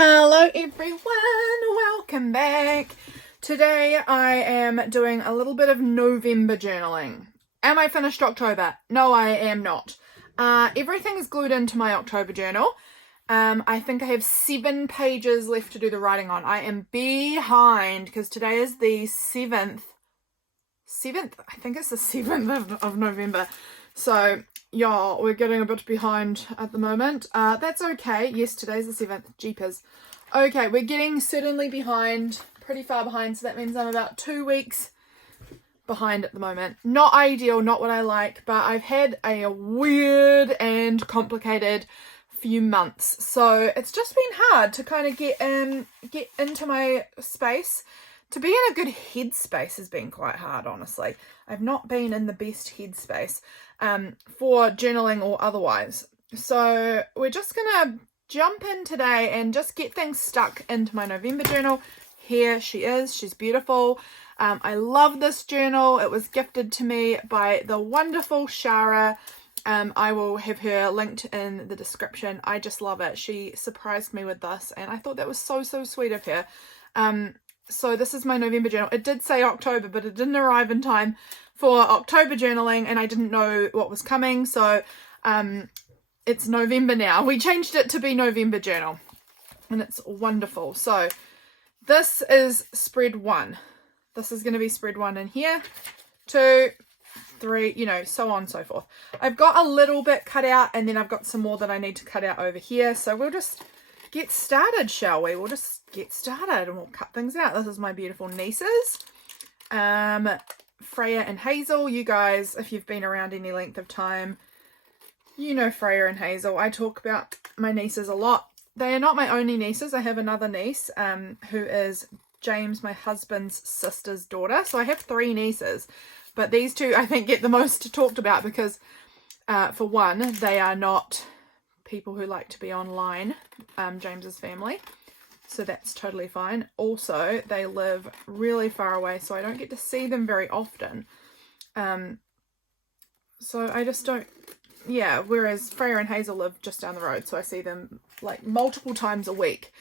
Hello everyone, welcome back. Today I am doing a little bit of November journaling. Am I finished October? No, I am not. Everything is glued into my October journal. I think I have 7 pages left to do the writing on. I am behind because today is the 7th, I think it's the 7th of November. So yeah, we're getting a bit behind at the moment. That's okay. Yes, today's the 7th. Jeepers. Okay, we're getting certainly behind, pretty far behind, so that means I'm about 2 weeks behind at the moment. Not ideal, not what I like, but I've had a weird and complicated few months, so it's just been hard to kind of get into my space. To be in a good headspace has been quite hard, honestly. I've not been in the best headspace for journaling or otherwise. So we're just gonna jump in today and just get things stuck into my November journal. Here she is. She's beautiful. I love this journal. It was gifted to me by the wonderful Shara. I will have her linked in the description. I just love it. She surprised me with this and I thought that was so sweet of her. So this is my November journal. It did say October, but it didn't arrive in time for October journaling and I didn't know what was coming. So it's November now. We changed it to be November journal and it's wonderful. So this is spread 1. This is going to be spread 1 in here. 2, 3, you know, so on and so forth. I've got a little bit cut out and then I've got some more that I need to cut out over here. So we'll just get started, shall we? We'll just get started and we'll cut things out. This is my beautiful nieces, Freya and Hazel. You guys, if you've been around any length of time, you know Freya and Hazel. I talk about my nieces a lot. They are not my only nieces. I have another niece who is James, my husband's sister's daughter. So I have 3 nieces, but these 2 I think get the most talked about because for one, they are not people who like to be online, James's family, so that's totally fine. Also, they live really far away, so I don't get to see them very often. So I just don't, yeah, whereas Freya and Hazel live just down the road, so I see them like multiple times a week.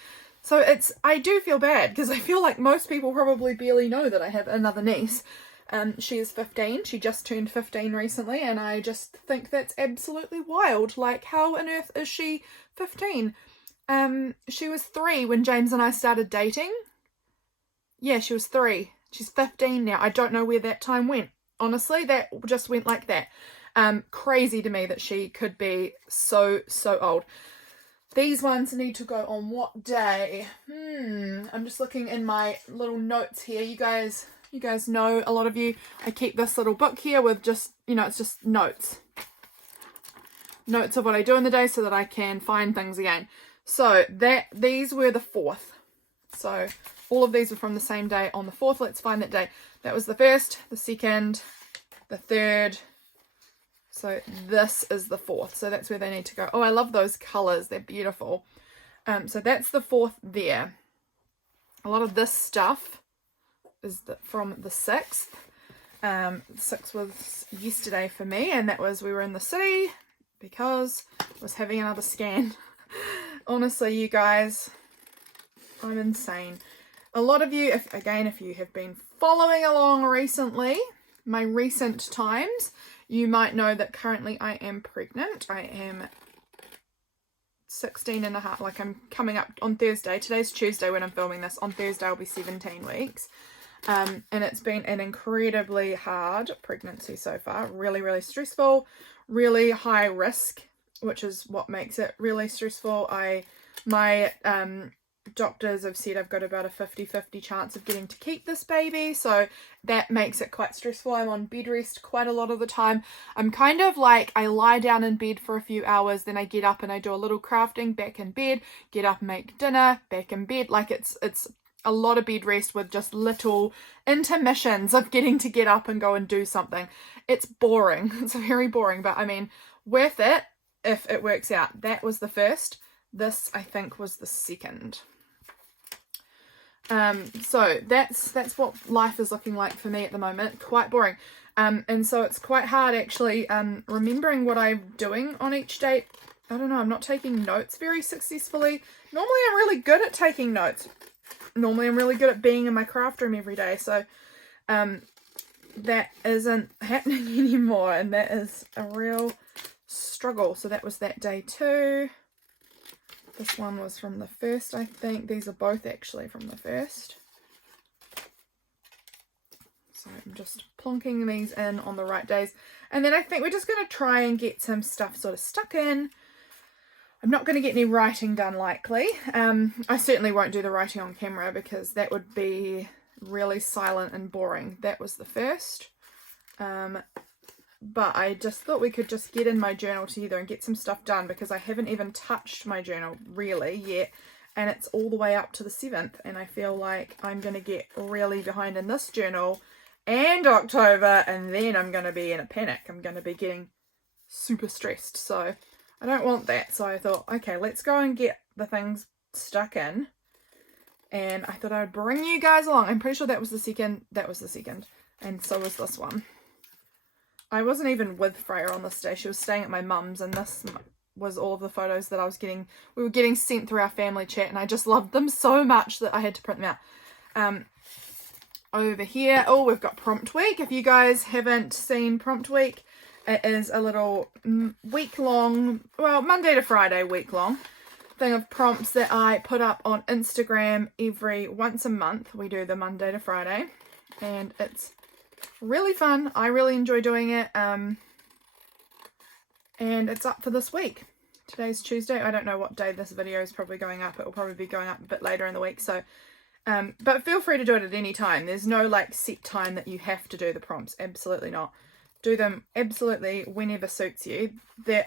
So I do feel bad because I feel like most people probably barely know that I have another niece. She is 15. She just turned 15 recently, and I just think that's absolutely wild. Like, how on earth is she 15? She was 3 when James and I started dating. Yeah, she was 3. She's 15 now. I don't know where that time went. Honestly, that just went like that. Crazy to me that she could be so old. These ones need to go on what day? I'm just looking in my little notes here. You guys know, a lot of you, I keep this little book here with just, you know, it's just notes of what I do in the day so that I can find things again. So these were the 4th. So all of these were from the same day on the 4th. Let's find that day. That was the 1st, the 2nd, the 3rd. So this is the 4th. So that's where they need to go. Oh, I love those colors. They're beautiful. So that's the 4th there. A lot of this stuff is from the 6th. 6th was yesterday for me, and that was we were in the city because I was having another scan. Honestly, you guys, I'm insane. A lot of you, if you have been following along recently, my recent times, you might know that currently I am pregnant. I am 16 and a half, like I'm coming up on Thursday. Today's Tuesday when I'm filming this. On Thursday I'll be 17 weeks. And it's been an incredibly hard pregnancy so far. Really stressful, really high risk, which is what makes it really stressful. My doctors have said I've got about a 50-50 chance of getting to keep this baby, so that makes it quite stressful. I'm on bed rest quite a lot of the time. I'm kind of like, I lie down in bed for a few hours, then I get up and I do a little crafting, back in bed, get up, make dinner, back in bed. Like it's a lot of bed rest with just little intermissions of getting to get up and go and do something. It's boring. It's very boring, but I mean, worth it if it works out. That was the 1st. This, I think, was the 2nd. So that's what life is looking like for me at the moment. Quite boring. And so it's quite hard actually remembering what I'm doing on each date I don't know, I'm not taking notes very successfully. Normally I'm really good at taking notes. Normally I'm really good at being in my craft room every day. So that isn't happening anymore, and that is a real struggle. So that was that day 2. This one was from the 1st, I think. These are both actually from the 1st. So I'm just plonking these in on the right days. And then I think we're just going to try and get some stuff sort of stuck in. I'm not going to get any writing done likely. I certainly won't do the writing on camera because that would be really silent and boring. That was the 1st. But I just thought we could just get in my journal together and get some stuff done because I haven't even touched my journal really yet, and it's all the way up to the 7th, and I feel like I'm going to get really behind in this journal and October, and then I'm going to be in a panic. I'm going to be getting super stressed, so I don't want that. So I thought, okay, let's go and get the things stuck in, and I thought I would bring you guys along. I'm pretty sure that was the 2nd, and so was this one. I wasn't even with Freya on this day. She was staying at my mum's, and this was all of the photos that I was getting. We were getting sent through our family chat, and I just loved them so much that I had to print them out. Over here, oh, we've got Prompt Week. If you guys haven't seen Prompt Week, it is a little week-long, well, Monday to Friday week-long thing of prompts that I put up on Instagram once a month. We do the Monday to Friday, and it's really fun. I really enjoy doing it, and it's up for this week. Today's Tuesday. I don't know what day this video is probably going up. It will probably be going up a bit later in the week, so but feel free to do it at any time. There's no like set time that you have to do the prompts. Absolutely not. Do them absolutely whenever suits you.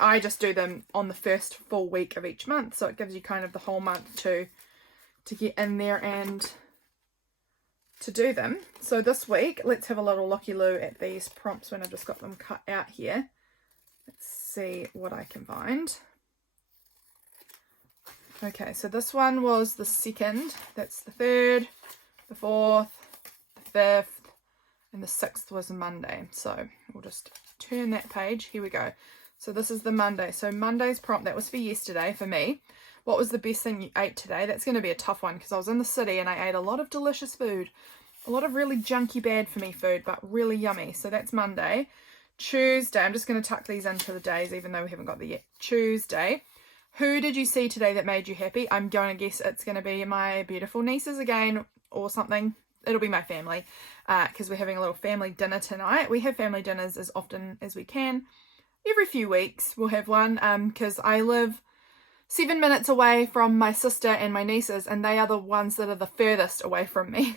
I just do them on the first full week of each month, so it gives you kind of the whole month to get in there and to do them. So this week, let's have a little looky-loo at these prompts when I've just got them cut out here. Let's see what I can find. Okay, so this one was the 2nd, that's the 3rd, the 4th, the 5th, and the 6th was Monday. So we'll just turn that page. Here we go. So this is the Monday. So Monday's prompt, that was for yesterday for me. What was the best thing you ate today? That's going to be a tough one because I was in the city and I ate a lot of delicious food. A lot of really junky, bad for me food, but really yummy. So that's Monday. Tuesday, I'm just going to tuck these into the days even though we haven't got there yet. Tuesday, who did you see today that made you happy? I'm going to guess it's going to be my beautiful nieces again or something. It'll be my family because we're having a little family dinner tonight. We have family dinners as often as we can. Every few weeks we'll have one because I live 7 minutes away from my sister and my nieces, and they are the ones that are the furthest away from me.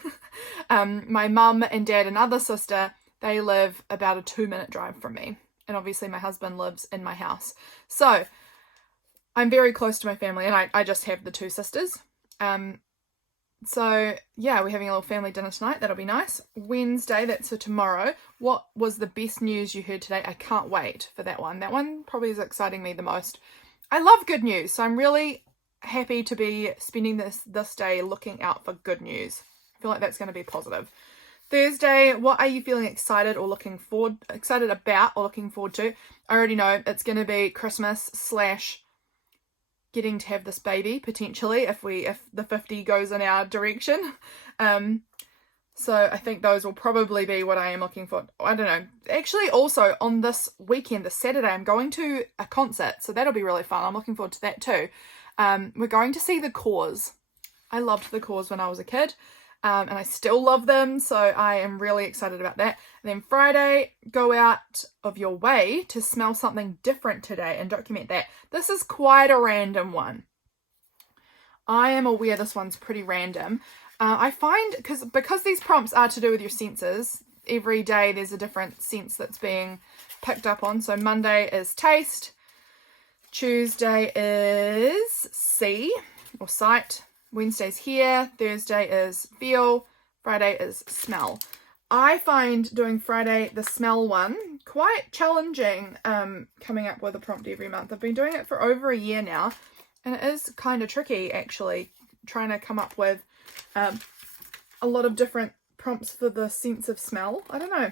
My mum and dad and other sister, they live about a 2-minute drive from me. And obviously my husband lives in my house. So I'm very close to my family, and I just have the 2 sisters. So yeah, we're having a little family dinner tonight. That'll be nice. Wednesday, that's for tomorrow. What was the best news you heard today? I can't wait for that one. That one probably is exciting me the most. I love good news, so I'm really happy to be spending this day looking out for good news. I feel like that's going to be positive. Thursday, what are you feeling excited about or looking forward to? I already know it's going to be Christmas / getting to have this baby potentially if the 50 goes in our direction. So I think those will probably be what I am looking for. I don't know. Actually, also on this weekend, this Saturday, I'm going to a concert, so that'll be really fun. I'm looking forward to that too. We're going to see The Cause. I loved The Cause when I was a kid, and I still love them, so I am really excited about that. And then Friday, go out of your way to smell something different today and document that. This is quite a random one. I am aware this one's pretty random. I find, because these prompts are to do with your senses, every day there's a different sense that's being picked up on. So Monday is taste, Tuesday is see or sight, Wednesday's hear, Thursday is feel, Friday is smell. I find doing Friday, the smell one, quite challenging, coming up with a prompt every month. I've been doing it for over a year now, and it is kind of tricky actually, trying to come up with a lot of different prompts for the sense of smell. I don't know.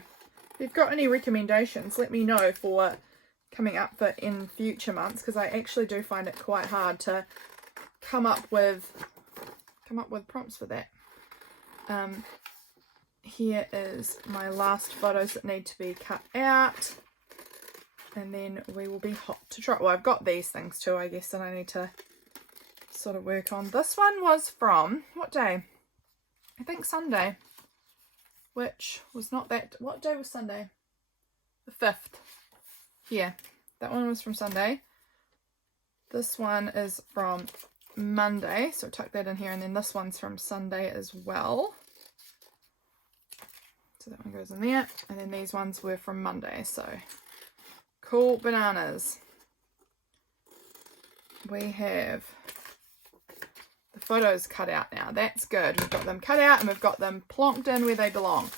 If you've got any recommendations, let me know for coming up for in future months, because I actually do find it quite hard to come up with prompts for that. Here is my last photos that need to be cut out, and then we will be hot to try. Well, I've got these things too, I guess, that I need to sort of work on. This one was from, what day? I think Sunday, which was not that, what day was Sunday? The 5th. Yeah, that one was from Sunday. This one is from Monday, so tuck that in here, and then this one's from Sunday as well. So that one goes in there, and then these ones were from Monday, so cool bananas. We have the photos cut out now. That's good. We've got them cut out and we've got them plonked in where they belong.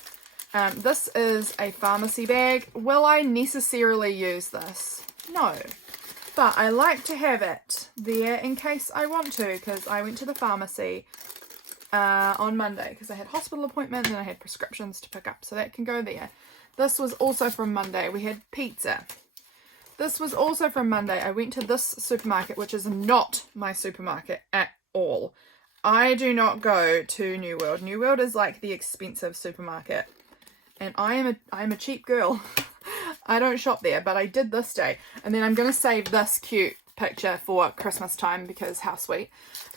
This is a pharmacy bag. Will I necessarily use this? No. But I like to have it there in case I want to, because I went to the pharmacy on Monday because I had hospital appointment and I had prescriptions to pick up, so that can go there. This was also from Monday. We had pizza. This was also from Monday. I went to this supermarket, which is not my supermarket at all. I do not go to New World. New World is like the expensive supermarket, and I'm a cheap girl. I don't shop there, but I did this day, and then I'm going to save this cute picture for Christmas time because how sweet.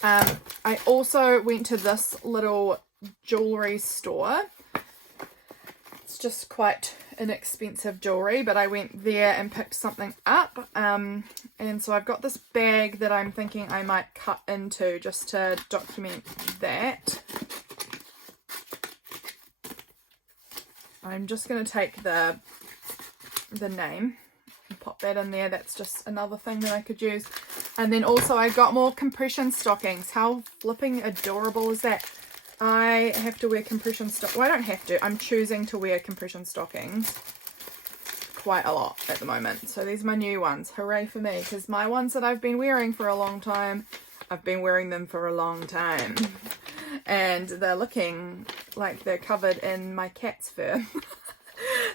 I also went to this little jewelry store. It's just quite inexpensive jewelry, but I went there and picked something up, and so I've got this bag that I'm thinking I might cut into just to document that. I'm just going to take the name and pop that in there. That's just another thing that I could use. And then also I got more compression stockings. How flipping adorable is that? I have to wear compression well, I don't have to. I'm choosing to wear compression stockings quite a lot at the moment. So these are my new ones. Hooray for me, because my ones that I've been wearing for a long time, I've been wearing them for a long time. And they're looking like they're covered in my cat's fur.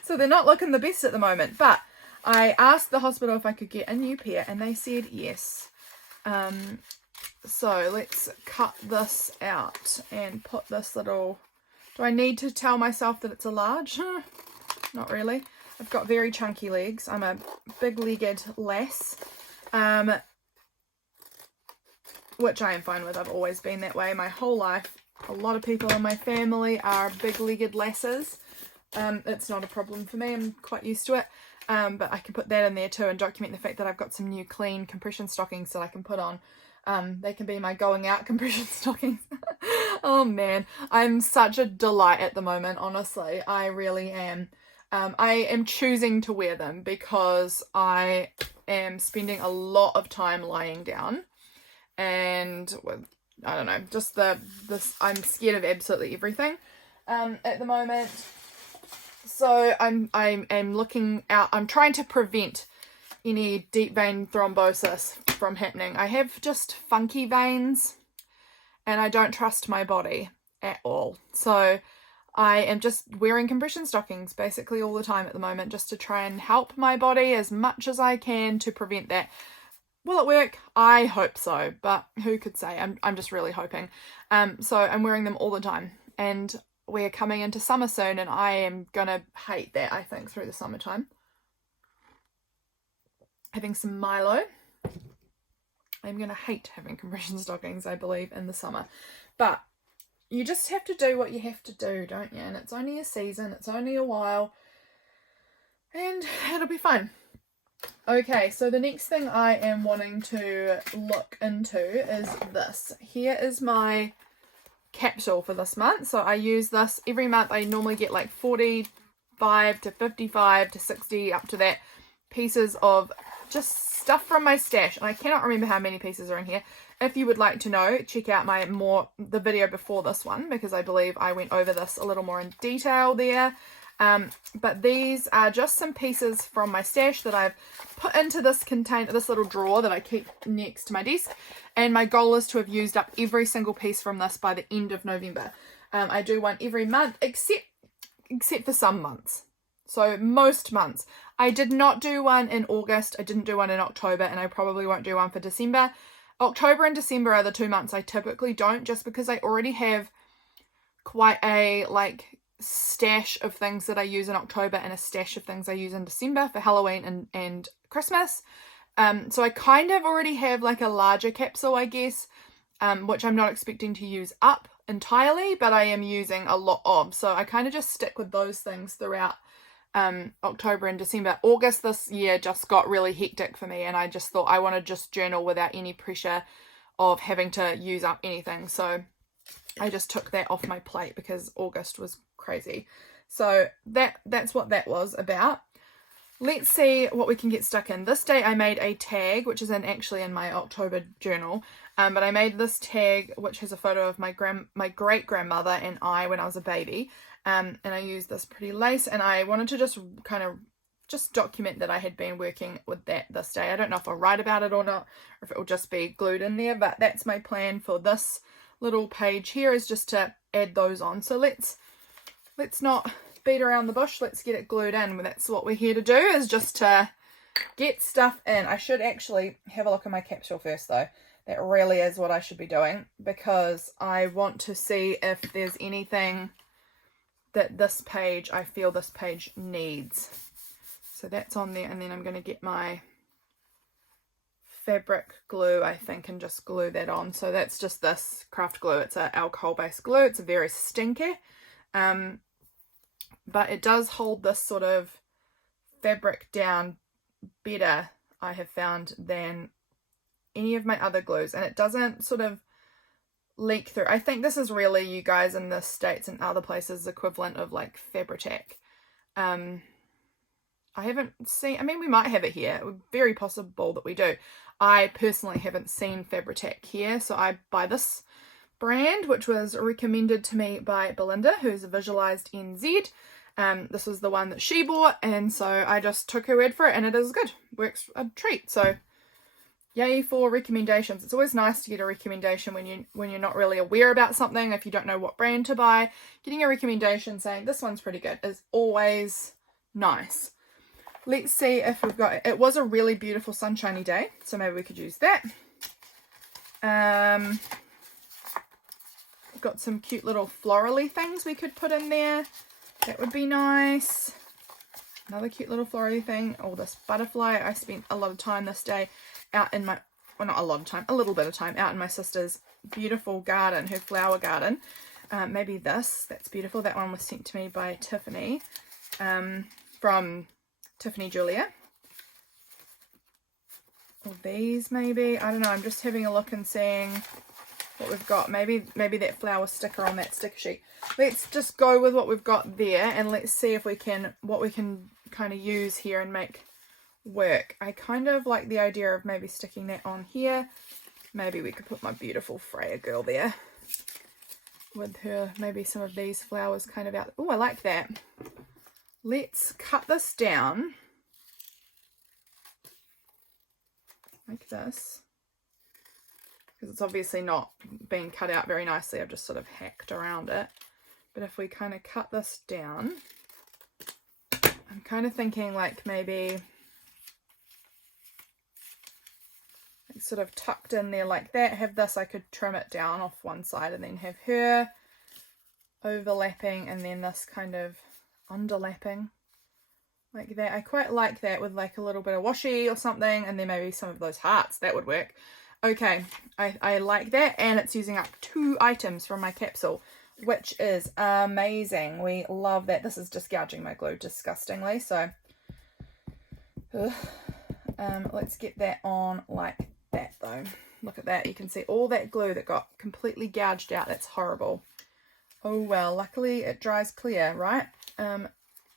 So they're not looking the best at the moment. But I asked the hospital if I could get a new pair, and they said yes. So let's cut this out and put this little... Do I need to tell myself that it's a large? Not really. I've got very chunky legs. I'm a big-legged lass, which I am fine with. I've always been that way my whole life. A lot of people in my family are big-legged lasses. It's not a problem for me. I'm quite used to it. But I can put that in there too and document the fact that I've got some new clean compression stockings that I can put on. They can be my going out compression stockings. Oh man, I'm such a delight at the moment, honestly. I really am. I am choosing to wear them because I am spending a lot of time lying down, and with, I don't know, just this I'm scared of absolutely everything at the moment. So I'm looking out. I'm trying to prevent any deep vein thrombosis from happening. I have just funky veins and I don't trust my body at all. So I am just wearing compression stockings basically all the time at the moment, just to try and help my body as much as I can to prevent that. Will it work? I hope so, but who could say? I'm just really hoping. So I'm wearing them all the time, and we're coming into summer soon, and I am gonna hate that, I think, through the summertime. Having some Milo. I'm gonna hate having compression stockings, I believe, in the summer. But you just have to do what you have to do, don't you? And it's only a season, it's only a while, and it'll be fine. Okay, so the next thing I am wanting to look into is this. Here is my capsule for this month. So I use this every month. I normally get like 45 to 55 to 60, up to that, pieces of just stuff from my stash. And I cannot remember how many pieces are in here. If you would like to know, check out the video before this one, because I believe I went over this a little more in detail there. But these are just some pieces from my stash that I've put into this container, this little drawer that I keep next to my desk. And my goal is to have used up every single piece from this by the end of November. I do one every month, except for some months. So most months I did not do one in August, I didn't do one in October, and I probably won't do one for December. October and December are the 2 months I typically don't, just because I already have quite a like stash of things that I use in October and a stash of things I use in December for Halloween and Christmas. So I kind of already have like a larger capsule, I guess, which I'm not expecting to use up entirely, but I am using a lot of. So I kind of just stick with those things throughout October and December. August this year just got really hectic for me, and I just thought I want to just journal without any pressure of having to use up anything. So I just took that off my plate because August was crazy. So that's what that was about. Let's see what we can get stuck in. This day I made a tag, which is actually in my October journal, but I made this tag which has a photo of my great grandmother and I when I was a baby, and I used this pretty lace, and I wanted to just kind of just document that I had been working with that this day. I don't know if I'll write about it or not, or if it will just be glued in there, but that's my plan for this little page here, is just to add those on. So let's not beat around the bush, let's get it glued in. That's what we're here to do, is just to get stuff in. I should actually have a look at my capsule first though. That really is what I should be doing, because I want to see if there's anything that I feel this page needs. So that's on there, and then I'm going to get my fabric glue, I think, and just glue that on. So that's just this craft glue. It's an alcohol based glue. It's a very stinky, but it does hold this sort of fabric down better, I have found, than any of my other glues, and it doesn't sort of leak through. I think this is really, you guys in the States and other places, equivalent of like Fabri-Tac. I haven't seen, I mean, we might have it here. It's very possible that we do. I personally haven't seen Fabri-Tac here, so I buy this brand, which was recommended to me by Belinda, who's Visualized NZ. This was the one that she bought, and so I just took her word for it, and it is good. Works a treat. So yay for recommendations. It's always nice to get a recommendation when you're not really aware about something. If you don't know what brand to buy, getting a recommendation saying this one's pretty good is always nice. Let's see if we've got, it was a really beautiful sunshiny day, so maybe we could use that. We've got some cute little florally things we could put in there. That would be nice. Another cute little florally thing. Oh, this butterfly. I spent a lot of time this day out in my, well, not a lot of time, a little bit of time out in my sister's beautiful garden, her flower garden. Maybe this, that's beautiful. That one was sent to me by Tiffany, from Tiffany Julia. Or these maybe, I don't know, I'm just having a look and seeing what we've got. Maybe that flower sticker on that sticker sheet. Let's just go with what we've got there, and let's see if we can, what we can kind of use here and make work. I kind of like the idea of maybe sticking that on here. Maybe we could put my beautiful Freya girl there with her, maybe some of these flowers kind of out. Oh, I like that. Let's cut this down like this, because it's obviously not being cut out very nicely. I've just sort of hacked around it. But if we kind of cut this down, I'm kind of thinking like maybe like sort of tucked in there like that. Have this, I could trim it down off one side and then have her overlapping, and then this kind of underlapping like that. I quite like that with like a little bit of washi or something, and then maybe some of those hearts. That would work. Okay, I like that, and it's using up 2 items from my capsule, which is amazing. We love that. This is just gouging my glue disgustingly, so let's get that on like that though. Look at that. You can see all that glue that got completely gouged out. That's horrible. Oh well, luckily it dries clear, right?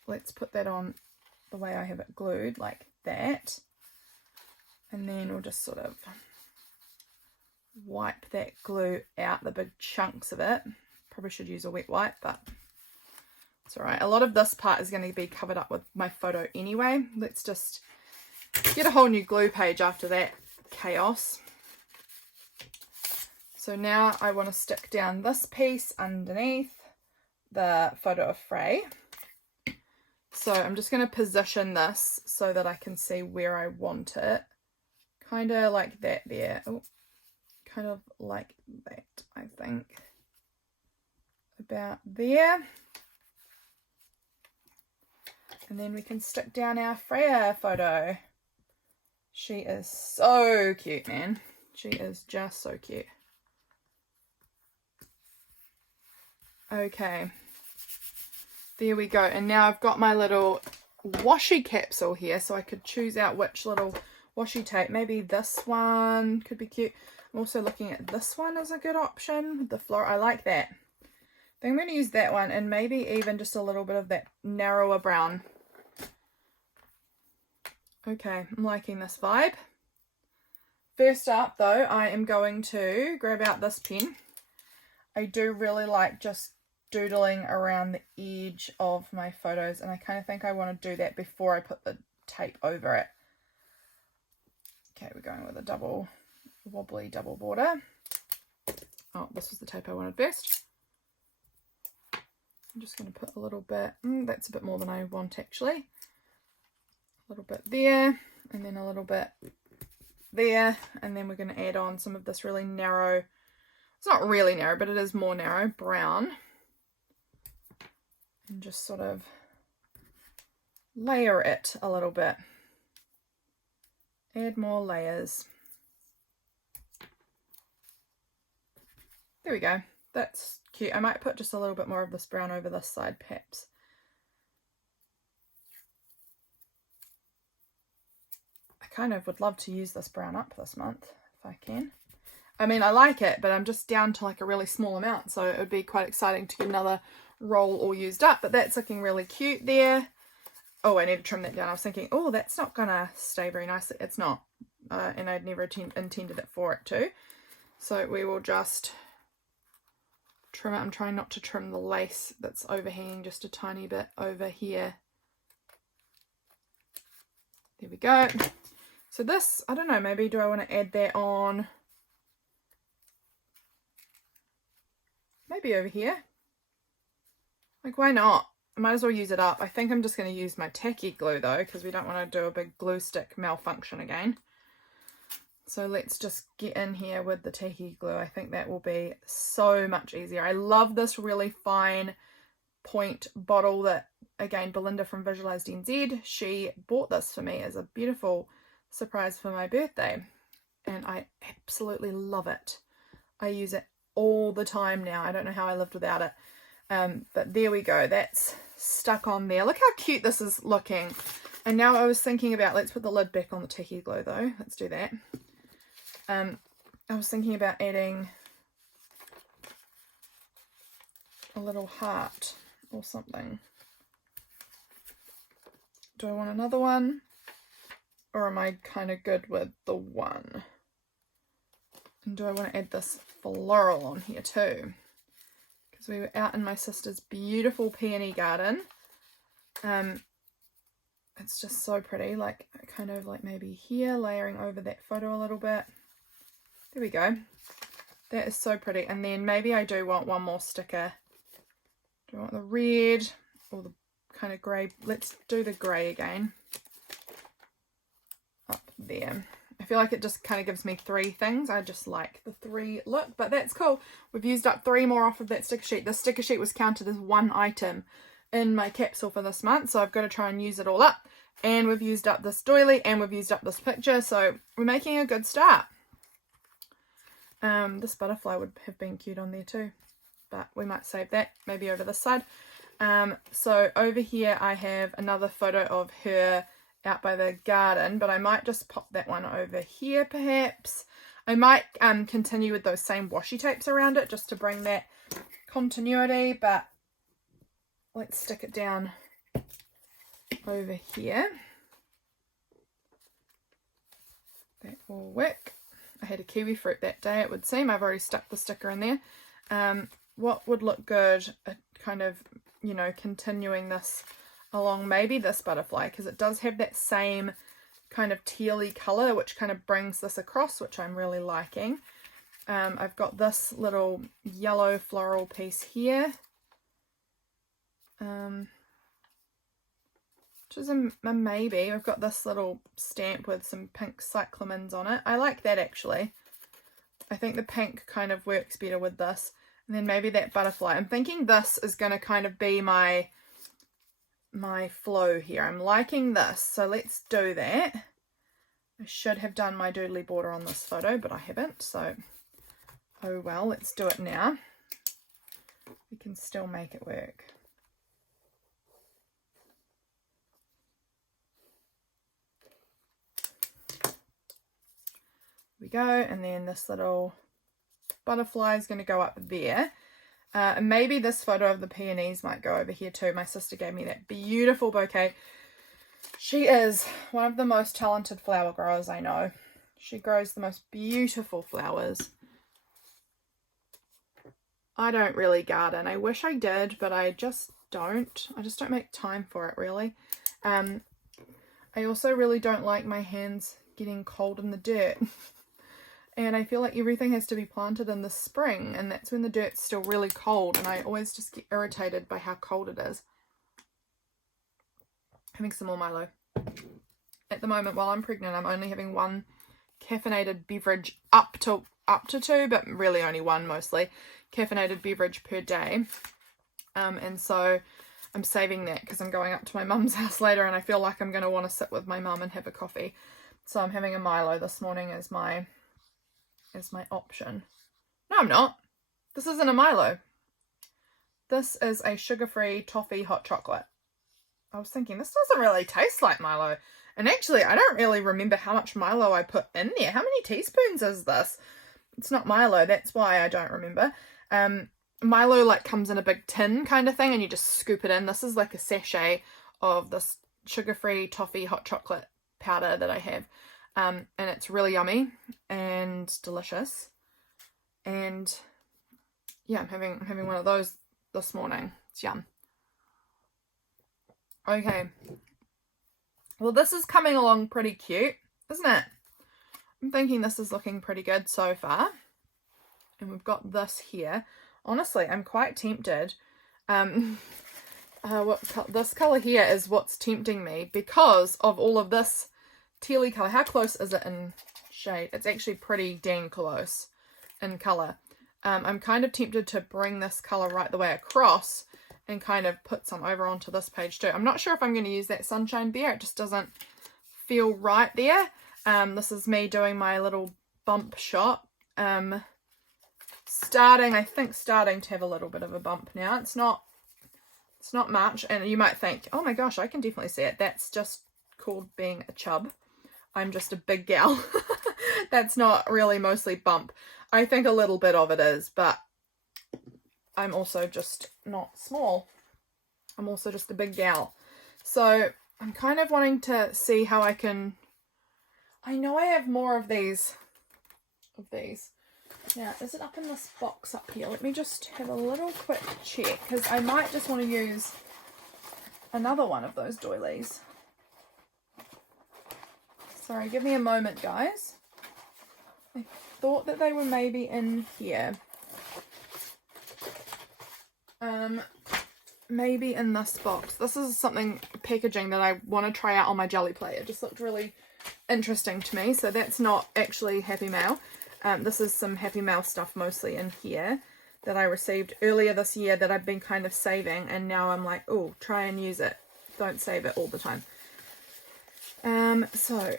Let's put that on the way I have it glued, like that, and then we'll just sort of wipe that glue out, the big chunks of it. Probably should use a wet wipe, but it's all right. A lot of this part is going to be covered up with my photo anyway. Let's just get a whole new glue page after that chaos. So now I want to stick down this piece underneath the photo of Frey. So I'm just going to position this so that I can see where I want it. Kind of like that there. Oh, kind of like that, I think. About there. And then we can stick down our Freya photo. She is so cute, man. She is just so cute. Okay. There we go. And now I've got my little washi capsule here, so I could choose out which little washi tape. Maybe this one could be cute. I'm also looking at this one as a good option. The floral, I like that. I think I'm going to use that one, and maybe even just a little bit of that narrower brown. Okay, I'm liking this vibe. First up though, I am going to grab out this pen. I do really like just doodling around the edge of my photos, and I kind of think I want to do that before I put the tape over it. Okay, we're going with a wobbly double border. Oh, this was the tape I wanted first. I'm just going to put a little bit, that's a bit more than I want actually. A little bit there, and then a little bit there, and then we're going to add on some of this really narrow, it's not really narrow, but it is more narrow, brown. And just sort of layer it a little bit. Add more layers. There we go. That's cute. I might put just a little bit more of this brown over this side perhaps. I kind of would love to use this brown up this month if I can. I mean, I like it, but I'm just down to like a really small amount, so it would be quite exciting to get another roll all used up. But that's looking really cute there. Oh, I need to trim that down. I was thinking, oh, that's not gonna stay very nicely. It's not, and I'd never intended it for it to. So we will just trim it. I'm trying not to trim the lace that's overhanging just a tiny bit over here. There we go. So this, I don't know, maybe do I want to add that on maybe over here? Like, why not? I might as well use it up. I think I'm just going to use my tacky glue though, because we don't want to do a big glue stick malfunction again. So let's just get in here with the tacky glue. I think that will be so much easier. I love this really fine point bottle that, again, Belinda from Visualized NZ, she bought this for me as a beautiful surprise for my birthday. And I absolutely love it. I use it all the time now. I don't know how I lived without it. But there we go. That's stuck on there. Look how cute this is looking. And now I was thinking about, let's put the lid back on the tacky glue though. Let's do that. I was thinking about adding a little heart or something. Do I want another one? Or am I kind of good with the one? And do I want to add this floral on here too? Because we were out in my sister's beautiful peony garden. It's just so pretty, like kind of like maybe here, layering over that photo a little bit. There we go. That is so pretty. And then maybe I do want one more sticker. Do I want the red or the kind of grey? Let's do the grey again. Up there. I feel like it just kind of gives me three things. I just like the three look, but that's cool. We've used up 3 more off of that sticker sheet. This sticker sheet was counted as 1 item in my capsule for this month, so I've got to try and use it all up. And we've used up this doily and we've used up this picture, so we're making a good start. This butterfly would have been cute on there too, but we might save that maybe over this side. So over here I have another photo of her out by the garden, but I might just pop that one over here perhaps. I might continue with those same washi tapes around it just to bring that continuity, but let's stick it down over here. That will work. I had a kiwi fruit that day, it would seem. I've already stuck the sticker in there. What would look good, kind of, you know, continuing this along maybe this butterfly, because it does have that same kind of tealy color, which kind of brings this across, which I'm really liking. I've got this little yellow floral piece here. which is a maybe. We've got this little stamp with some pink cyclamens on it. I like that actually. I think the pink kind of works better with this. And then maybe that butterfly. I'm thinking this is going to kind of be my flow here. I'm liking this. So let's do that. I should have done my doodly border on this photo, but I haven't. So, oh well, let's do it now. We can still make it work. We go, and then this little butterfly is going to go up there. And maybe this photo of the peonies might go over here too. My sister gave me that beautiful bouquet. She is one of the most talented flower growers I know. She grows the most beautiful flowers. I don't really garden. I wish I did, but I just don't. I just don't make time for it, really. I also really don't like my hands getting cold in the dirt. And I feel like everything has to be planted in the spring, and that's when the dirt's still really cold, and I always just get irritated by how cold it is. Having some more Milo. At the moment, while I'm pregnant, I'm only having one caffeinated beverage up to 2, but really only one mostly, caffeinated beverage per day. And so I'm saving that because I'm going up to my mum's house later, and I feel like I'm going to want to sit with my mum and have a coffee. So I'm having a Milo this morning as my option. No, I'm not. This isn't a Milo. This is a sugar-free toffee hot chocolate. I was thinking, this doesn't really taste like Milo. And actually, I don't really remember how much Milo I put in there. How many teaspoons is this? It's not Milo. That's why I don't remember. Milo like comes in a big tin kind of thing, and you just scoop it in. This is like a sachet of this sugar-free toffee hot chocolate powder that I have. And it's really yummy and delicious. And yeah, I'm having one of those this morning. It's yum. Okay. Well, this is coming along pretty cute, isn't it? I'm thinking this is looking pretty good so far. And we've got this here. Honestly, I'm quite tempted. This colour here is what's tempting me because of all of this tealy colour. How close is it in shade? It's actually pretty dang close in colour. I'm kind of tempted to bring this colour right the way across and kind of put some over onto this page too. I'm not sure if I'm going to use that sunshine there. It just doesn't feel right there. This is me doing my little bump shot. Starting to have a little bit of a bump now. It's not much, and you might think, oh my gosh, I can definitely see it. That's just called being a chub. I'm just a big gal. That's not really mostly bump. I think a little bit of it is, but I'm also just not small. I'm also just a big gal. So I'm kind of wanting to see how I can... I know I have more of these. Now, is it up in this box up here? Let me just have a little quick check, because I might just want to use another one of those doilies. Sorry, give me a moment, guys. I thought that they were maybe in here. Maybe in this box. This is something, packaging that I want to try out on my jelly plate. It just looked really interesting to me, so that's not actually Happy Mail. This is some Happy Mail stuff mostly in here that I received earlier this year that I've been kind of saving, and now I'm like, oh, try and use it. Don't save it all the time. So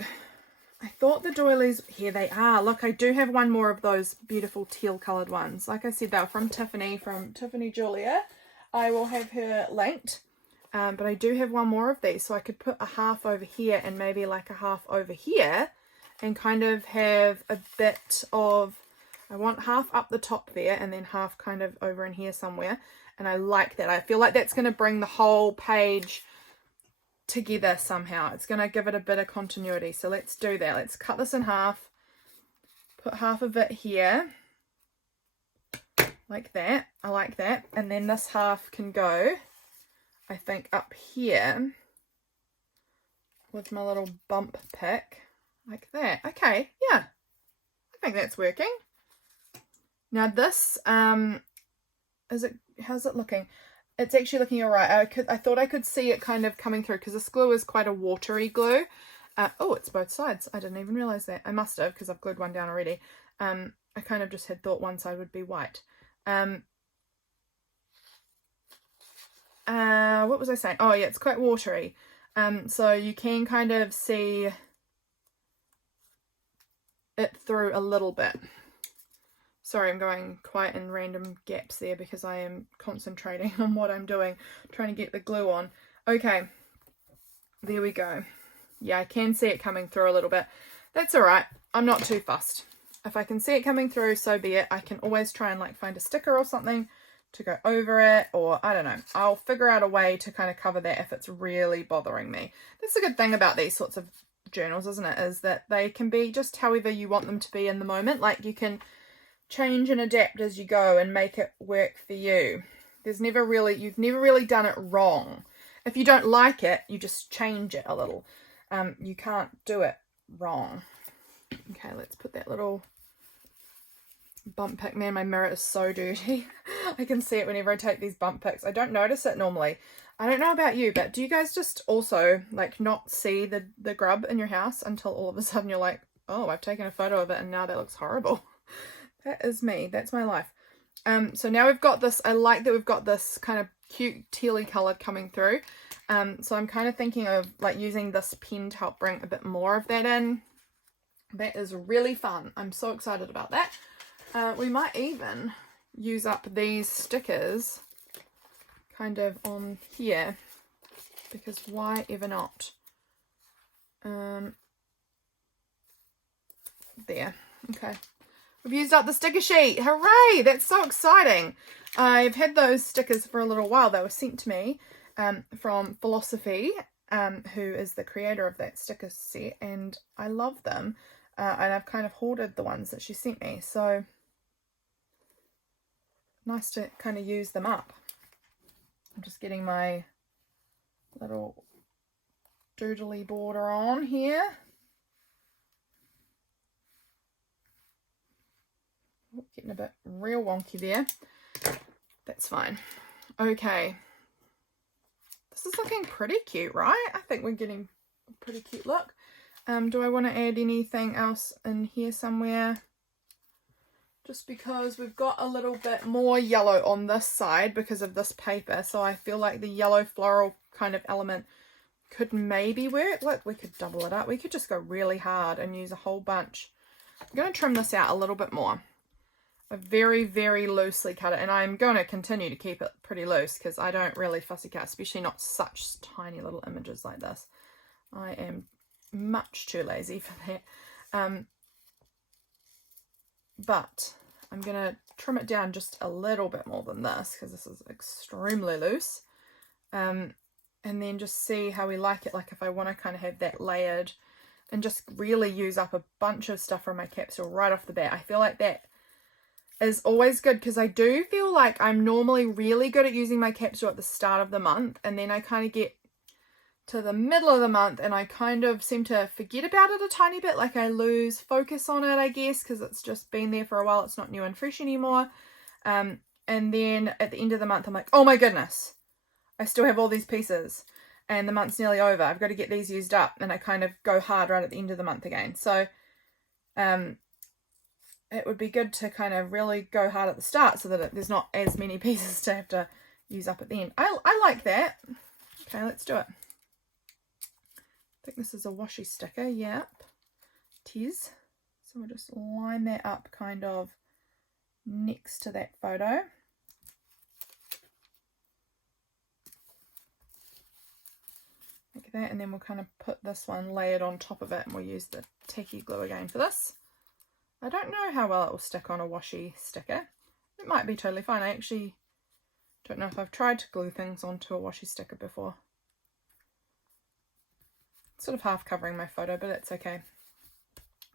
I thought the doilies, here they are. Look, I do have one more of those beautiful teal coloured ones. Like I said, they were from Tiffany Julia. I will have her linked. But I do have one more of these, so I could put a half over here and maybe like a half over here and kind of have a bit of, I want half up the top there and then half kind of over in here somewhere. And I like that. I feel like that's going to bring the whole page together somehow. It's going to give it a bit of continuity. So let's do that. Let's cut this in half, put half of it here like that. I like that. And then this half can go, I think, up here with my little bump pick like that. Okay, yeah, I think that's working. Now this how's it looking? it's actually looking all right. I thought I could see it kind of coming through because this glue is quite a watery glue. Oh, it's both sides. I didn't even realize that. I must have, because I've glued one down already. I kind of just had thought one side would be white. What was I saying? Oh yeah, it's quite watery. So you can kind of see it through a little bit. Sorry, I'm going quite in random gaps there because I am concentrating on what I'm doing, trying to get the glue on. Okay, there we go. Yeah, I can see it coming through a little bit. That's all right. I'm not too fussed. If I can see it coming through, so be it. I can always try and like find a sticker or something to go over it, or I don't know. I'll figure out a way to kind of cover that if it's really bothering me. That's the good thing about these sorts of journals, isn't it? Is that they can be just however you want them to be in the moment. Like you can change and adapt as you go and make it work for you. You've never really done it wrong. If you don't like it, you just change it a little. You can't do it wrong. Okay, let's put that little bump pick. Man, my mirror is so dirty. I can see it whenever I take these bump picks. I don't notice it normally. I don't know about you, but do you guys just also like not see the grub in your house until all of a sudden you're like, oh, I've taken a photo of it and now that looks horrible. That is me. That's my life. So now we've got this. I like that we've got this kind of cute tealy color coming through. So I'm kind of thinking of like using this pen to help bring a bit more of that in. That is really fun. I'm so excited about that. We might even use up these stickers kind of on here because why ever not? There. Okay. We've used up the sticker sheet. Hooray! That's so exciting. I've had those stickers for a little while. They were sent to me from Philosophy, who is the creator of that sticker set, and I love them. And I've kind of hoarded the ones that she sent me. So nice to kind of use them up. I'm just getting my little doodly border on here. Getting a bit real wonky there. That's fine. Okay. This is looking pretty cute, right? I think we're getting a pretty cute look. Do I want to add anything else in here somewhere? Just because we've got a little bit more yellow on this side because of this paper. So I feel like the yellow floral kind of element could maybe work. Look, we could double it up. We could just go really hard and use a whole bunch. I'm going to trim this out a little bit more. I very, very loosely cut it, and I'm going to continue to keep it pretty loose because I don't really fussy cut, especially not such tiny little images like this. I am much too lazy for that. But I'm going to trim it down just a little bit more than this because this is extremely loose. And then just see how we like it, like if I want to kind of have that layered and just really use up a bunch of stuff from my capsule right off the bat. I feel like that is always good because I do feel like I'm normally really good at using my capsule at the start of the month, and then I kind of get to the middle of the month and I kind of seem to forget about it a tiny bit, like I lose focus on it, I guess, because it's just been there for a while. It's not new and fresh anymore. And then at the end of the month I'm like, oh my goodness, I still have all these pieces and the month's nearly over. I've got to get these used up, and I kind of go hard right at the end of the month again. So it would be good to kind of really go hard at the start so that there's not as many pieces to have to use up at the end. I like that. Okay, let's do it. I think this is a washi sticker. Yep, it is. So we'll just line that up kind of next to that photo. Like that, and then we'll kind of put this one layered on top of it, and we'll use the tacky glue again for this. I don't know how well it will stick on a washi sticker. It might be totally fine. I actually don't know if I've tried to glue things onto a washi sticker before. It's sort of half covering my photo, but it's okay.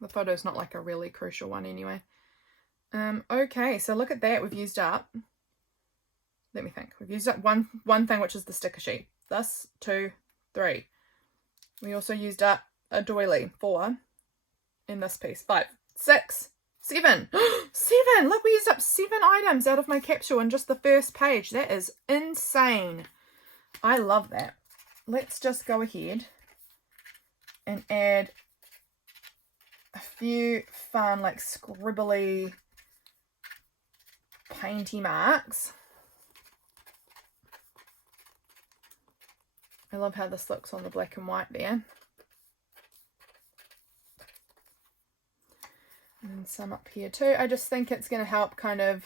The photo's not like a really crucial one anyway. Okay, so look at that. We've used up, let me think. We've used up one thing, which is the sticker sheet. This, 2, 3. We also used up a doily, 4, in this piece, 5, 6. 7. 7! Look, we used up 7 items out of my capsule in just the first page. That is insane. I love that. Let's just go ahead and add a few fun, like, scribbly, painty marks. I love how this looks on the black and white there. And some up here too. I just think it's going to help kind of...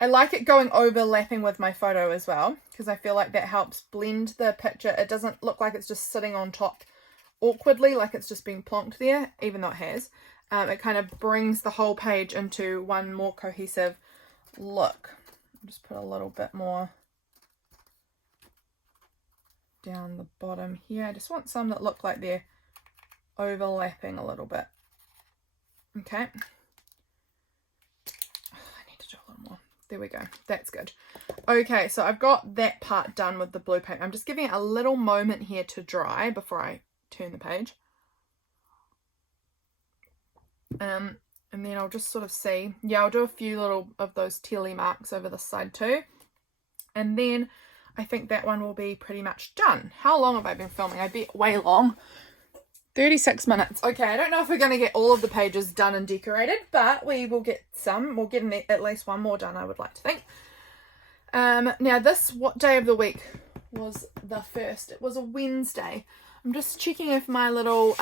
I like it going overlapping with my photo as well, because I feel like that helps blend the picture. It doesn't look like it's just sitting on top awkwardly, like it's just being plonked there, even though it has. It kind of brings the whole page into one more cohesive look. I'll just put a little bit more down the bottom here. I just want some that look like they're overlapping a little bit. Okay. Oh, I need to do a little more. There we go. That's good. Okay, so I've got that part done with the blue paint. I'm just giving it a little moment here to dry before I turn the page. And then I'll just sort of see. Yeah, I'll do a few little of those tealy marks over this side too. And then I think that one will be pretty much done. How long have I been filming? I bet way long. 36 minutes. Okay, I don't know if we're going to get all of the pages done and decorated, but we will get some. We'll get at least one more done, I would like to think. Now what day of the week was the first? It was a Wednesday. I'm just checking if my little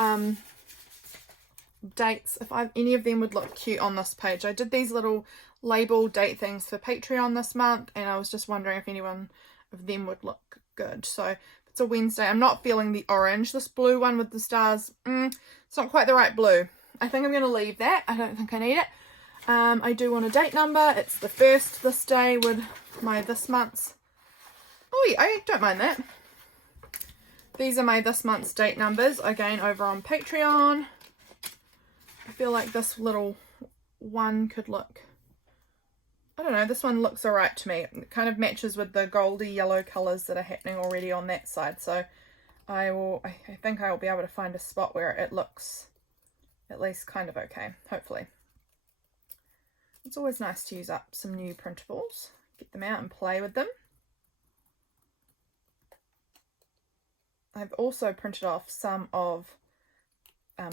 dates, if any of them would look cute on this page. I did these little label date things for Patreon this month, and I was just wondering if any one of them would look good. So it's a Wednesday. I'm not feeling the orange. This blue one with the stars, it's not quite the right blue. I think I'm going to leave that. I don't think I need it. I do want a date number. It's the first this day with my this month's. Oh yeah, I don't mind that. These are my this month's date numbers, again over on Patreon. I feel like this little one could look, I don't know, this one looks alright to me. It kind of matches with the goldy yellow colours that are happening already on that side. So I think I will be able to find a spot where it looks at least kind of okay, hopefully. It's always nice to use up some new printables, get them out and play with them. I've also printed off some of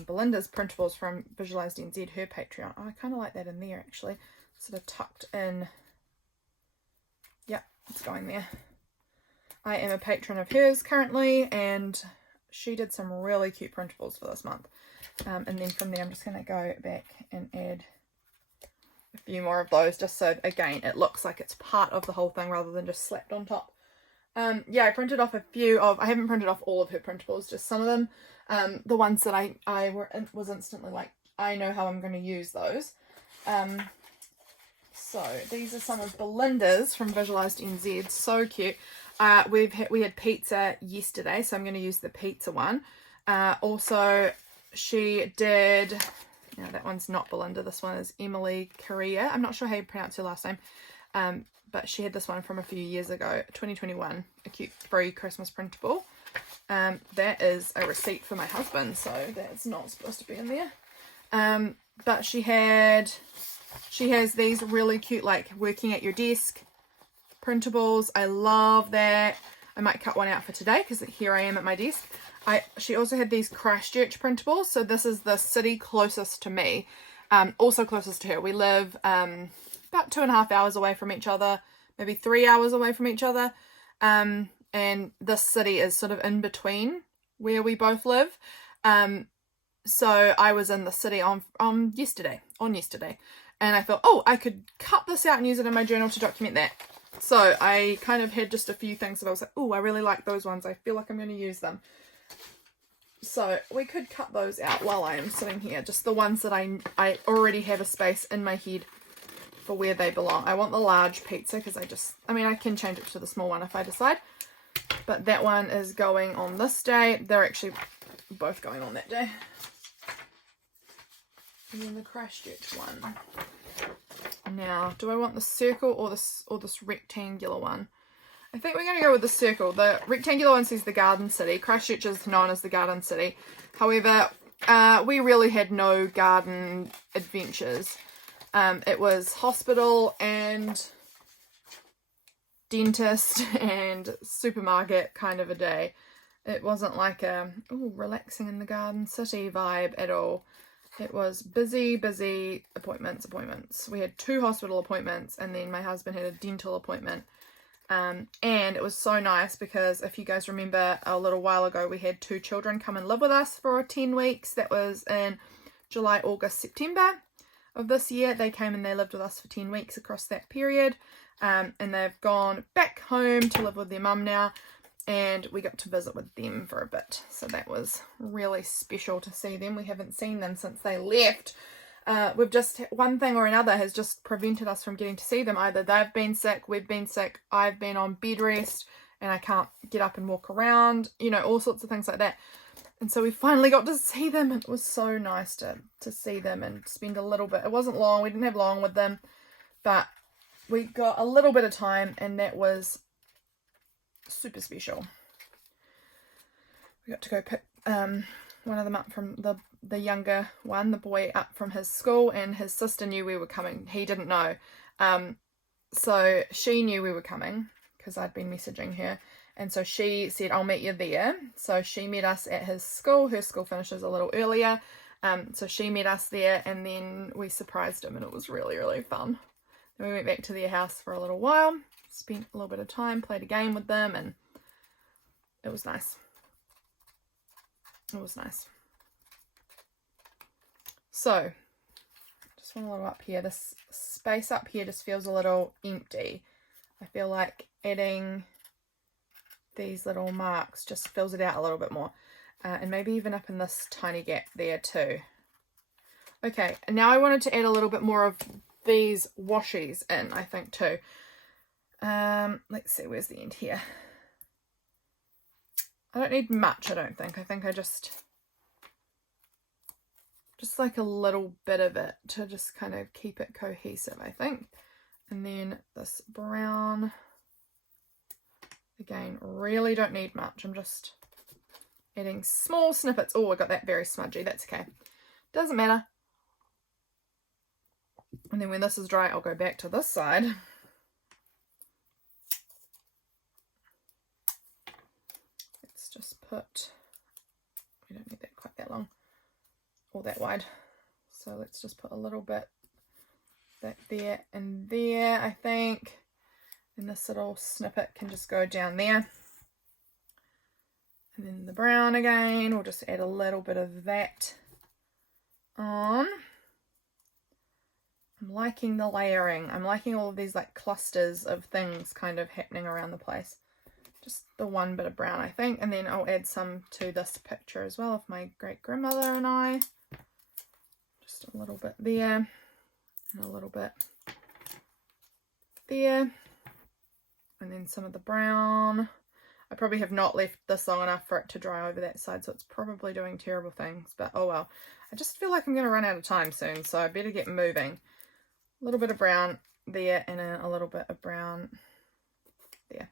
Belinda's printables from Visualized NZ, her Patreon. Oh, I kind of like that in there actually. Sort of tucked in. Yep, it's going there. I am a patron of hers currently, and she did some really cute printables for this month. And then from there I'm just going to go back and add a few more of those, just so again it looks like it's part of the whole thing rather than just slapped on top. Yeah, I printed off a few of, I haven't printed off all of her printables, just some of them. The ones that I was instantly like, I know how I'm going to use those. So these are some of Belinda's from Visualized NZ, so cute. We had pizza yesterday, so I'm going to use the pizza one. Also, she did, now that one's not Belinda, this one is Emily Correa. I'm not sure how you pronounce her last name. But she had this one from a few years ago, 2021, a cute free Christmas printable. That is a receipt for my husband, so that's not supposed to be in there. But she has these really cute, like, working at your desk printables. I love that. I might cut one out for today because here I am at my desk. She also had these Christchurch printables, so this is the city closest to me, also closest to her. We live about 2.5 hours away from each other, maybe 3 hours away from each other, and this city is sort of in between where we both live. So I was in the city on yesterday, and I thought, oh, I could cut this out and use it in my journal to document that. So I kind of had just a few things that I was like, oh, I really like those ones. I feel like I'm going to use them. So we could cut those out while I am sitting here, just the ones that I already have a space in my head for where they belong. I want the large pizza because I can change it to the small one if I decide. But that one is going on this day. They're actually both going on that day. And then the Christchurch one. Now, do I want the circle or this rectangular one? I think we're going to go with the circle. The rectangular one says the Garden City. Christchurch is known as the Garden City. However, we really had no garden adventures. It was hospital and dentist and supermarket kind of a day. It wasn't like a relaxing in the garden city vibe at all. It was busy appointments. We had 2 hospital appointments, and then my husband had a dental appointment. And it was so nice because if you guys remember, a little while ago we had 2 children come and live with us for 10 weeks. That was in July, August, September of this year. They came and they lived with us for 10 weeks across that period. And they've gone back home to live with their mum now, and we got to visit with them for a bit. So that was really special to see them. We haven't seen them since they left. We've just, one thing or another has just prevented us from getting to see them. Either they've been sick, we've been sick, I've been on bed rest and I can't get up and walk around, you know, all sorts of things like that. And so we finally got to see them, and it was so nice to see them and spend a little bit. It wasn't long, we didn't have long with them, but we got a little bit of time, and that was super special. We got to go pick one of them up from the younger one, the boy, up from his school, and his sister knew we were coming. He didn't know. So she knew we were coming because I'd been messaging her, and so she said, I'll meet you there. So she met us at his school. Her school finishes a little earlier. So she met us there, and then we surprised him, and it was really, really fun. Then we went back to their house for a little while, spent a little bit of time, played a game with them, and it was nice. It was nice. So, just want to look up here. This space up here just feels a little empty. I feel like adding these little marks just fills it out a little bit more. And maybe even up in this tiny gap there too. Okay, and now I wanted to add a little bit more of these washies in, I think, too. Let's see, where's the end here? I don't need much, I don't think. I think I just like a little bit of it to just kind of keep it cohesive, I think. And then this brown, again, really don't need much. I'm just adding small snippets. Oh, I got that very smudgy. That's okay. Doesn't matter. And then when this is dry, I'll go back to this side. Let's just put, we don't need that quite that long or that wide. So let's just put a little bit that there and there, I think. And this little snippet can just go down there. And then the brown again, we'll just add a little bit of that on. I'm liking the layering. I'm liking all of these like clusters of things kind of happening around the place. Just the one bit of brown, I think. And then I'll add some to this picture as well of my great grandmother and I. Just a little bit there and a little bit there. And then some of the brown. I probably have not left this long enough for it to dry over that side, so it's probably doing terrible things, but oh well. I just feel like I'm going to run out of time soon, so I better get moving. A little bit of brown there and a little bit of brown there.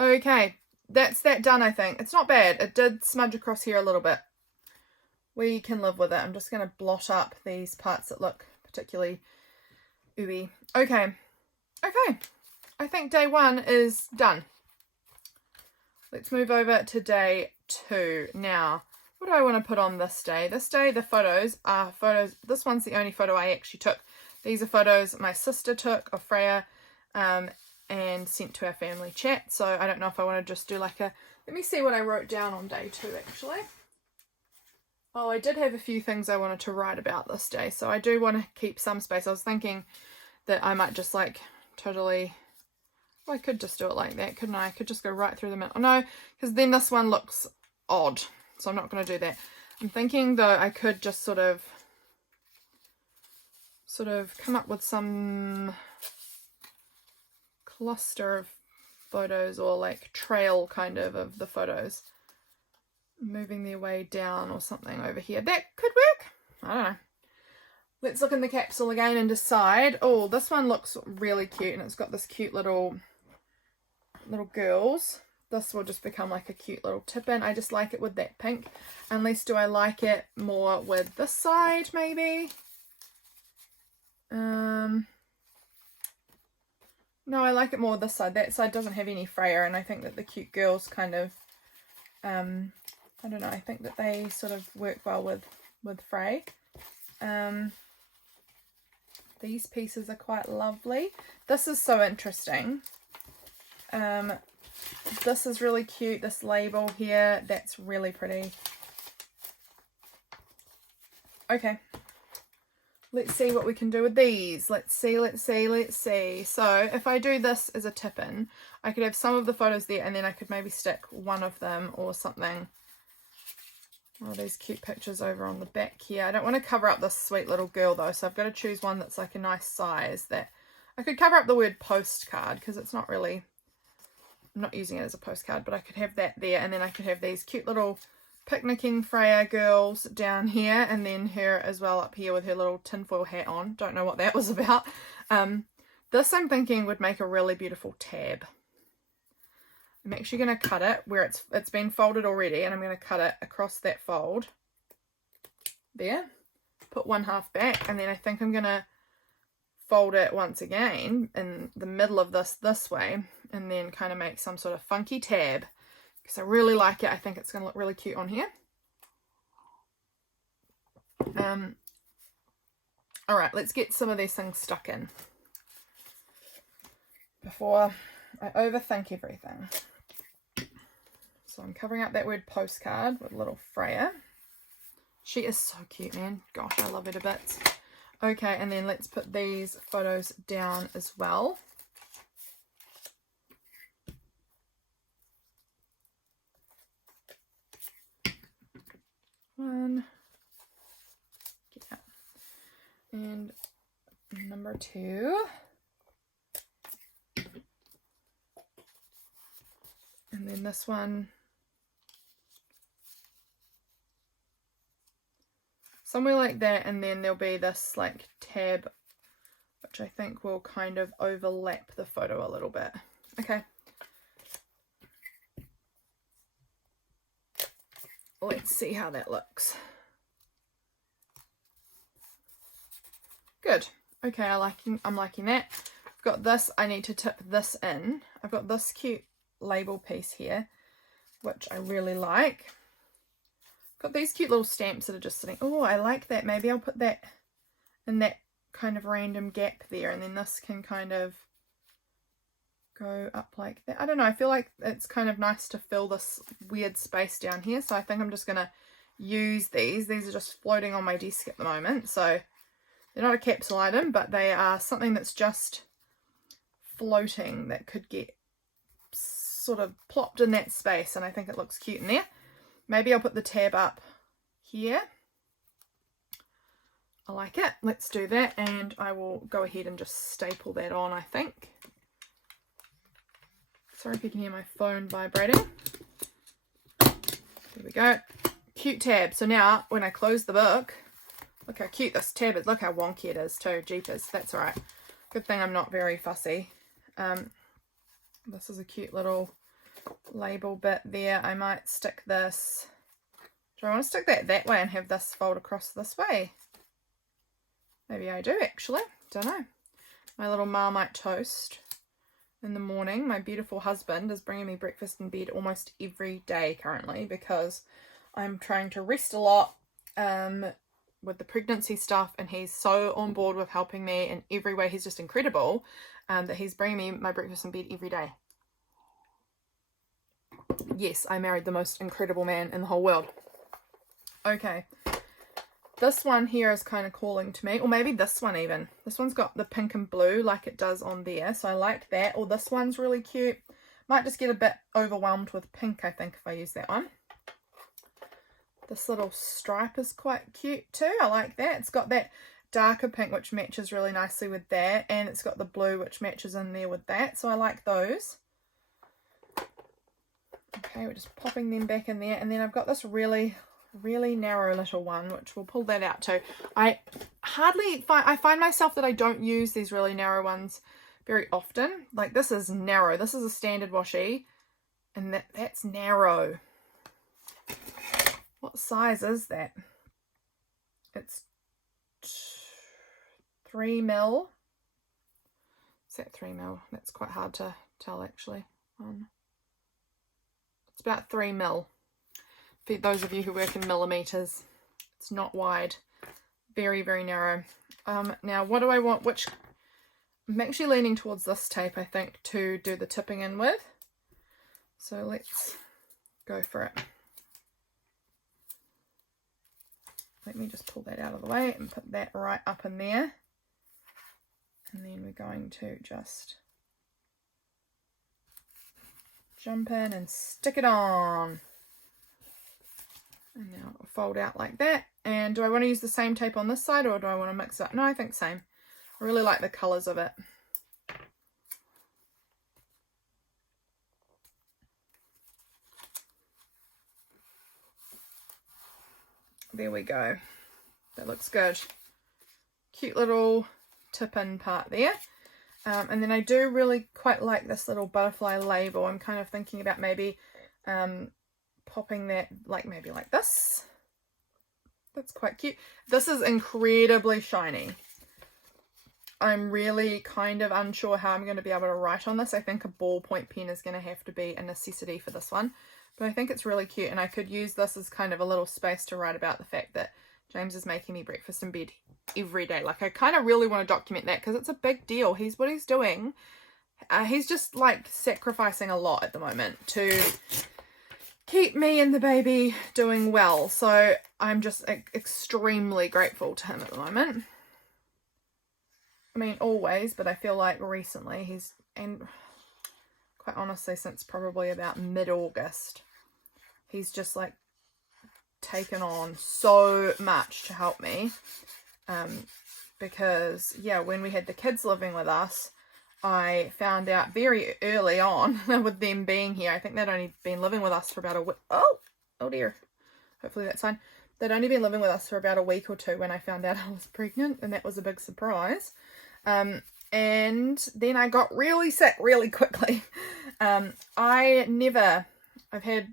Okay, that's that done, I think. It's not bad. It did smudge across here a little bit. We can live with it. I'm just going to blot up these parts that look particularly ooey. Okay. Okay. I think day 1 is done. Let's move over to day 2. Now, what do I want to put on this day? This day, the photos are photos. This one's the only photo I actually took. These are photos my sister took of Freya and sent to our family chat. So I don't know if I want to just do like a, let me see what I wrote down on day 2 actually. Oh, I did have a few things I wanted to write about this day. So I do want to keep some space. I was thinking that I might just like totally, well, I could just do it like that, couldn't I? I could just go right through the middle. Oh, no, because then this one looks odd. So I'm not going to do that. I'm thinking though I could just sort of come up with some cluster of photos or like trail kind of the photos moving their way down or something over here. That could work. I don't know. Let's look in the capsule again and decide. Oh, this one looks really cute and it's got this cute little girls. This will just become like a cute little tip in. I just like it with that pink. Unless do I like it more with this side maybe? No, I like it more this side. That side doesn't have any Freya, and I think that the cute girls kind of, I don't know, I think that they sort of work well with Frey. These pieces are quite lovely. This is so interesting. This is really cute, this label here. That's really pretty. Okay. Let's see what we can do with these. Let's see. So if I do this as a tip-in, I could have some of the photos there, and then I could maybe stick one of them or something. Oh, these cute pictures over on the back here. I don't want to cover up this sweet little girl though, so I've got to choose one that's like a nice size. That I could cover up the word postcard because it's not really, I'm not using it as a postcard, but I could have that there, and then I could have these cute little picnicking Freya girls down here, and then her as well up here with her little tinfoil hat on. Don't know what that was about. This I'm thinking would make a really beautiful tab. I'm actually going to cut it where it's been folded already, and I'm going to cut it across that fold there, put one half back, and then I think I'm going to fold it once again in the middle of this way, and then kind of make some sort of funky tab because I really like it. I think it's going to look really cute on here. All right, let's get some of these things stuck in before I overthink everything. So I'm covering up that word postcard with little Freya. She is so cute, man. Gosh, I love her to bits. Okay, and then let's put these photos down as well. One. Yeah. And number 2. And then this one. Somewhere like that, and then there'll be this like tab, which I think will kind of overlap the photo a little bit. Okay. Let's see how that looks. Good. Okay, I'm liking that. I've got this, I need to tip this in. I've got this cute label piece here, which I really like. Got these cute little stamps that are just sitting. Oh, I like that. Maybe I'll put that in that kind of random gap there, and then this can kind of go up like that. I don't know. I feel like it's kind of nice to fill this weird space down here. So I think I'm just going to use these. These are just floating on my desk at the moment. So they're not a capsule item, but they are something that's just floating that could get sort of plopped in that space. And I think it looks cute in there. Maybe I'll put the tab up here. I like it. Let's do that, and I will go ahead and just staple that on, I think. Sorry if you can hear my phone vibrating. There we go. Cute tab. So now when I close the book, look how cute this tab is. Look how wonky it is too. Jeepers. That's all right. Good thing I'm not very fussy. This is a cute little label bit there. I might stick this. Do I want to stick that way and have this fold across this way? Maybe I do actually. Don't know. My little Marmite toast in the morning. My beautiful husband is bringing me breakfast in bed almost every day currently because I'm trying to rest a lot with the pregnancy stuff, and he's so on board with helping me in every way. He's just incredible that he's bringing me my breakfast in bed every day. Yes, I married the most incredible man in the whole world. Okay. This one here is kind of calling to me, or maybe this one even. This one's got the pink and blue like it does on there, so I like that. Or this one's really cute. Might just get a bit overwhelmed with pink, I think, if I use that one. This little stripe is quite cute too. I like that. It's got that darker pink which matches really nicely with that, and it's got the blue which matches in there with that, so I like those. Okay, we're just popping them back in there, and then I've got this really narrow little one, which we'll pull that out too. I find myself that I don't use these really narrow ones very often. Like this is narrow. This is a standard washi, and that's narrow. What size is that? It's 3 mil. Is that 3 mil? That's quite hard to tell actually. It's about 3 mil. For those of you who work in millimeters, it's not wide. Very, very narrow. Now what do I want? I'm actually leaning towards this tape, I think, to do the tipping in with. So let's go for it. Let me just pull that out of the way and put that right up in there. And then we're going to just jump in and stick it on. And now it'll fold out like that. And do I want to use the same tape on this side or do I want to mix it up? No, I think same. I really like the colours of it. There we go. That looks good. Cute little tip-in part there. And then I do really quite like this little butterfly label. I'm kind of thinking about maybe popping that maybe like this. That's quite cute. This is incredibly shiny. I'm really kind of unsure how I'm going to be able to write on this. I think a ballpoint pen is going to have to be a necessity for this one. But I think it's really cute, and I could use this as kind of a little space to write about the fact that James is making me breakfast in bed every day. Like, I kind of really want to document that because it's a big deal. What he's doing. He's just like sacrificing a lot at the moment to keep me and the baby doing well. So I'm just extremely grateful to him at the moment. I mean, always, but I feel like recently and quite honestly, since probably about mid-August, he's just like taken on so much to help me. Because, yeah, when we had the kids living with us, I found out very early on with them being here. I think they'd only been living with us for about a week. Oh dear. Hopefully that's fine. They'd only been living with us for about a week or two when I found out I was pregnant, and that was a big surprise. And then I got really sick really quickly.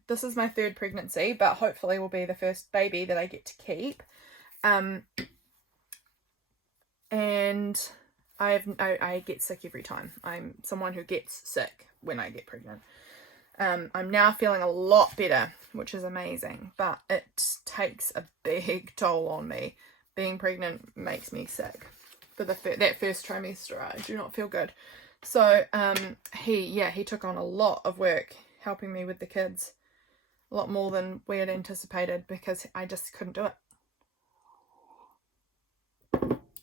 This is my third pregnancy, but hopefully will be the first baby that I get to keep. And I get sick every time. I'm someone who gets sick when I get pregnant. I'm now feeling a lot better, which is amazing, but it takes a big toll on me. Being pregnant makes me sick. For that first trimester, I do not feel good. So he took on a lot of work helping me with the kids, a lot more than we had anticipated, because I just couldn't do it.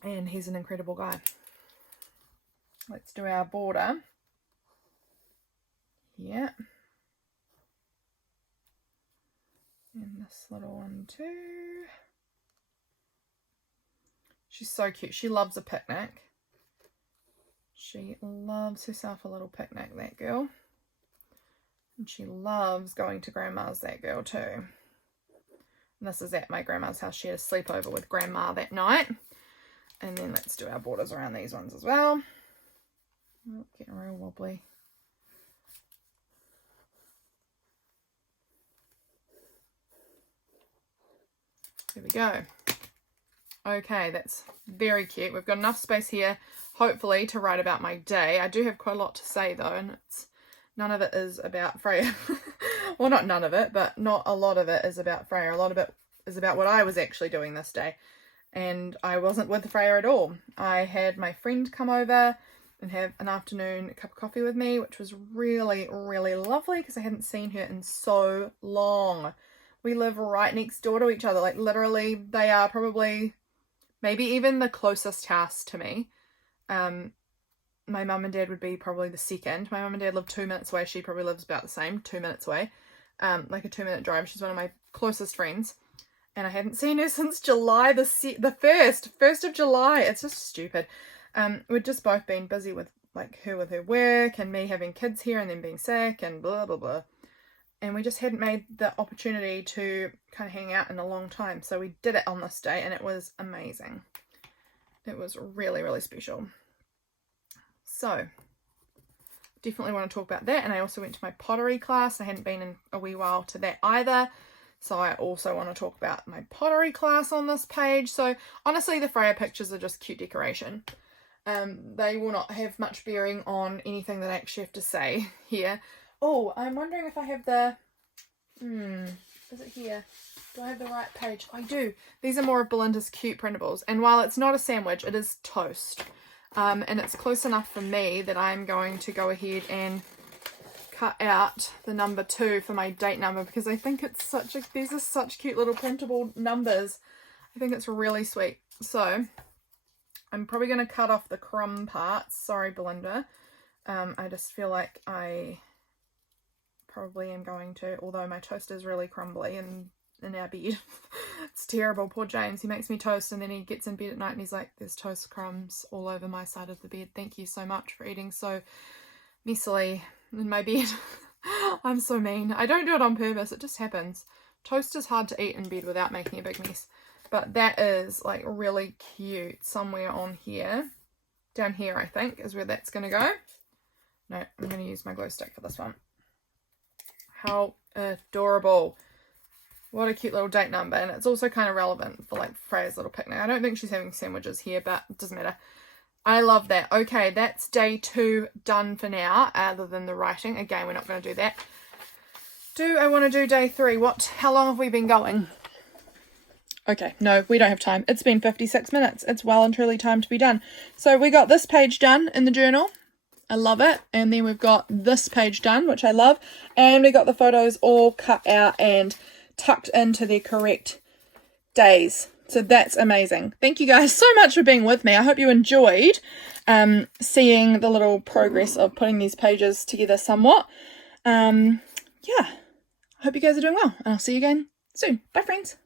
And he's an incredible guy. Let's do our border. Yeah. And this little one too. She's so cute. She loves a picnic. She loves herself a little picnic, that girl. And she loves going to grandma's, that girl too. And this is at my grandma's house. She had a sleepover with grandma that night. And then let's do our borders around these ones as well. Oh, getting real wobbly. There we go. Okay, that's very cute. We've got enough space here, hopefully, to write about my day. I do have quite a lot to say, though, and none of it is about Freya. Well, not none of it, but not a lot of it is about Freya. A lot of it is about what I was actually doing this day. And I wasn't with Freya at all. I had my friend come over and have an afternoon cup of coffee with me, which was really, really lovely because I hadn't seen her in so long. We live right next door to each other. Like, literally, they are probably maybe even the closest house to me. My mum and dad would be probably the second. My mum and dad live 2 minutes away. She probably lives about the same, 2 minutes away. Like a 2-minute drive. She's one of my closest friends. And I hadn't seen her since July the 1st of July. It's just stupid. We'd just both been busy with her with her work and me having kids here and then being sick and blah, blah, blah. And we just hadn't made the opportunity to kind of hang out in a long time. So we did it on this day and it was amazing. It was really, really special. So definitely want to talk about that. And I also went to my pottery class. I hadn't been in a wee while to that either. So I also want to talk about my pottery class on this page. So honestly, the Freya pictures are just cute decoration. They will not have much bearing on anything that I actually have to say here. Oh, I'm wondering if I have the... is it here? Do I have the right page? I do. These are more of Belinda's cute printables. And while it's not a sandwich, it is toast. And it's close enough for me that I'm going to go ahead and cut out the number 2 for my date number, because I think it's such a... These are such cute little printable numbers. I think it's really sweet. So I'm probably going to cut off the crumb parts. Sorry, Belinda. I just feel like I probably am going to, although my toast is really crumbly and in our bed. It's terrible. Poor James. He makes me toast and then he gets in bed at night and he's like, there's toast crumbs all over my side of the bed. Thank you so much for eating so messily in my bed. I'm so mean. I don't do it on purpose. It just happens. Toast is hard to eat in bed without making a big mess. But that is like really cute. Somewhere on here. Down here, I think, is where that's going to go. No, I'm going to use my glue stick for this one. How adorable. What a cute little date number. And it's also kind of relevant for like Freya's little picnic. I don't think she's having sandwiches here, but it doesn't matter. I love that. Okay, that's day 2 done for now, other than the writing. Again, we're not going to do that. Do I want to do day 3? How long have we been going? Okay, no, we don't have time. It's been 56 minutes. It's well and truly time to be done. So we got this page done in the journal. I love it. And then we've got this page done, which I love. And we got the photos all cut out and tucked into their correct days. So that's amazing. Thank you guys so much for being with me. I hope you enjoyed seeing the little progress of putting these pages together somewhat. Yeah, I hope you guys are doing well. And I'll see you again soon. Bye, friends.